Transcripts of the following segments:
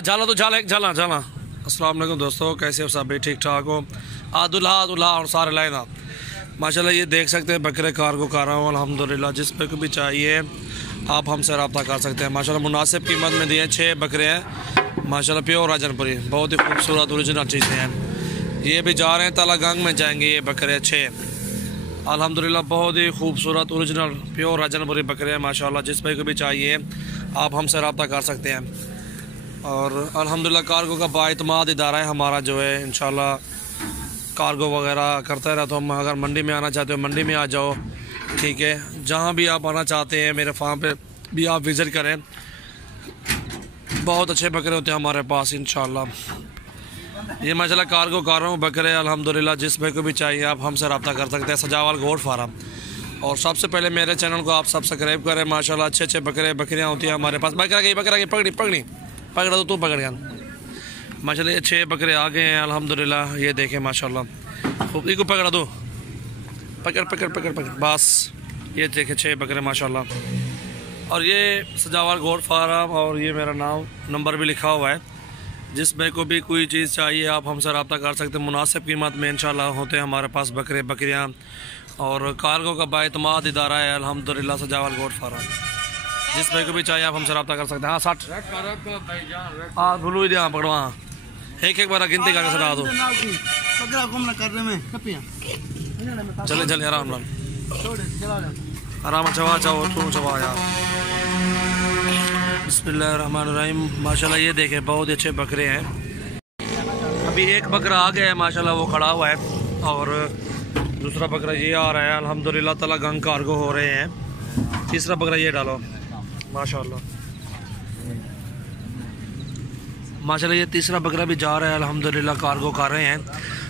झाला तो झाला एक झाला झाला। अस्सलाम वालेकुम दोस्तों, कैसे हो सब? भी ठीक ठाक हो? दुल्हा और सारे लाइना माशाल्लाह ये देख सकते हैं बकरे कार्गो कर रहा हूँ अल्हम्दुलिल्लाह। जिस पे को भी चाहिए आप हमसे रब्ता कर सकते हैं। माशाल्लाह मुनासिब कीमत में दिए 6 बकरे हैं माशाल्लाह, प्योर राजनपुरी, बहुत ही खूबसूरत ओरिजिनल चीज़ें हैं। ये भी जा रहे हैं तलागंग में जाएंगे ये बकरे 6 अल्हम्दुलिल्लाह, बहुत ही खूबसूरत ओरिजिनल प्योर राजनपुरी बकरे हैं माशाल्लाह। जिस पे को भी चाहिए आप हमसे रब्ता कर सकते हैं। और अल्हम्दुलिल्लाह कार्गो का बाइतमाद इदारा है हमारा जो है, इंशाल्लाह कार्गो वगैरह करता रहा। तो हम अगर मंडी में आना चाहते हो मंडी में आ जाओ, ठीक है। जहाँ भी आप आना चाहते हैं मेरे फार्म पे भी आप विज़िट करें, बहुत अच्छे बकरे होते हैं हमारे पास इंशाल्लाह। ये माशाल्लाह कार्गो कर रहा हूँ बकरे अल्हम्दुलिल्लाह। जिस भाई को भी चाहिए आप हमसे रब्ता कर सकते हैं। सजावाल गोट फार्म। और सबसे पहले मेरे चैनल को आप सब्सक्राइब करें माशाल्लाह। अच्छे अच्छे बकरियाँ होती हैं हमारे पास। बकरा गई पकड़ दो, तू पकड़ गया माशाल्लाह। ये 6 बकरे आ गए हैं अल्हम्दुलिल्लाह। ये देखें माशाल्लाह, खूब इनको पकड़ा दो, पकड़ बस। ये देखें 6 बकरे माशाल्लाह। और ये सजावाल गोट फार्म और ये मेरा नाम नंबर भी लिखा हुआ है। जिस भाई को भी कोई चीज़ चाहिए आप हमसे रब्ता कर सकते हैं। मुनासिब कीमत में इंशाल्लाह होते हैं हमारे पास बकरियाँ। और कार्गो का बाइतमाद इदारा है अल्हम्दुलिल्लाह सजावाल गोट फार्म। जिस भाई को भी चाहिए आप हमसे रब्ता कर सकते हैं। हाँ 60 हाँ भूलू दिया पकड़ो। हाँ एक बार गिनती करके सटा दो। चले आराम चवा चाहो तू चवा यार। बिस्मिल्लाहिर्रहमानिर्रहीम। माशाल्लाह ये देखें बहुत अच्छे बकरे हैं। अभी एक बकरा आ गया है माशाल्लाह, वो खड़ा हुआ है। और दूसरा बकरा ये आ रहा है अल्हम्दुलिल्लाह। तला गंग कार्गो हो रहे हैं। तीसरा बकरा ये डालो माशाल्लाह। ये तीसरा बकरा भी जा रहा है अल्हम्दुलिल्लाह, कार्गो कर रहे हैं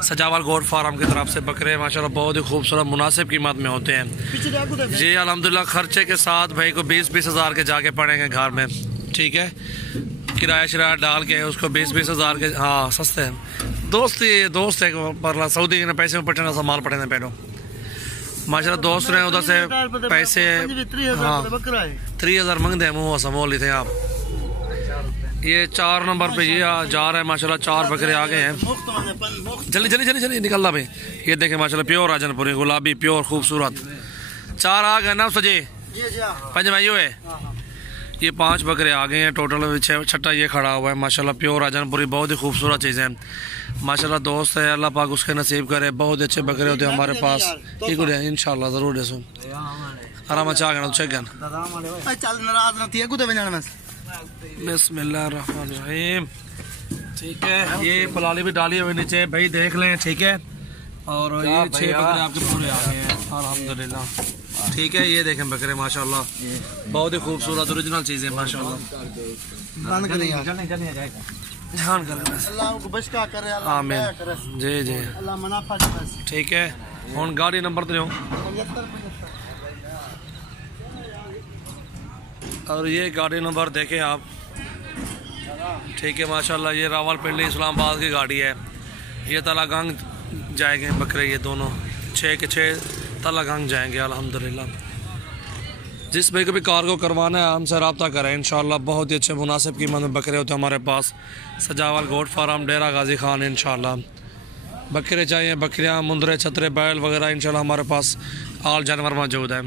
सजावाल गोट फार्म की तरफ से। बकरे माशाल्लाह बहुत ही खूबसूरत मुनासिब कीमत में होते हैं। ये अल्हम्दुलिल्लाह खर्चे के साथ भाई को 20-20 हज़ार के जाके पड़ेंगे घर में, ठीक है। किराया शराया डाल के उसको 20-20 हज़ार के, हाँ सस्ते हैं। दोस्त है पर सऊदी के पैसे में पटना संभाल पड़े पेड़ो माशाल्लाह। दोस्त रहे उधर से पैसे, हाँ 3000 मंगते हैं मुँह समोल ली थे आप। ये 4 नंबर पे ये जा रहा है माशाल्लाह। 4 बकरे आ गए हैं। जल्दी निकलना भाई। ये देखें माशाल्लाह प्योर राजनपुरी गुलाबी प्योर खूबसूरत 4 आ गए ना सजे 5 भाई है। ये 5 बकरे आ गए हैं टोटल। 6 ये खड़ा हुआ है माशाल्लाह। प्योर राजनपुरी बहुत ही खूबसूरत चीज़ है माशाल्लाह। दोस्त है अल्लाह पाक उसके नसीब करे। बहुत अच्छे बकरे होते हैं हमारे पास। इंशाल्लाह जरूर देसो आराम चाह गया चेक बिस्मिल्लाहिर्रहमानिर्रहीम, ठीक है। ये पलाली भी डाली हुई नीचे भाई देख लें, ठीक है। और ये 6 बकरे आपके पूरे आ गए हैं अल्हम्दुलिल्लाह, ठीक है। ये देखें बकरे माशाल्लाह बहुत ही खूबसूरत ओरिजिनल चीज़ें माशाल्लाह। आमीन जी ठीक है। हुन गाड़ी नंबर तो और ये गाड़ी नंबर देखें आप, ठीक है माशाल्लाह। ये रावलपिंडी इस्लामाबाद की गाड़ी है। ये तलागंग जाएंगे बकरे, ये दोनों 6 के 6 तलागंग जाएंगे अल्हम्दुलिल्लाह। जिस भाई को भी कार्गो करवाना है हमसे रब्ता करें इंशाल्लाह। बहुत ही अच्छे मुनासिब कीमत में बकरे होते हैं हमारे पास। सजावाल गोट फार्म डेरा गाजी खान इंशाल्लाह। बकरे चाहिए, बकरियाँ मुंदरे छतरे बैल वगैरह इंशाल्लाह हमारे पास आल जानवर मौजूद है।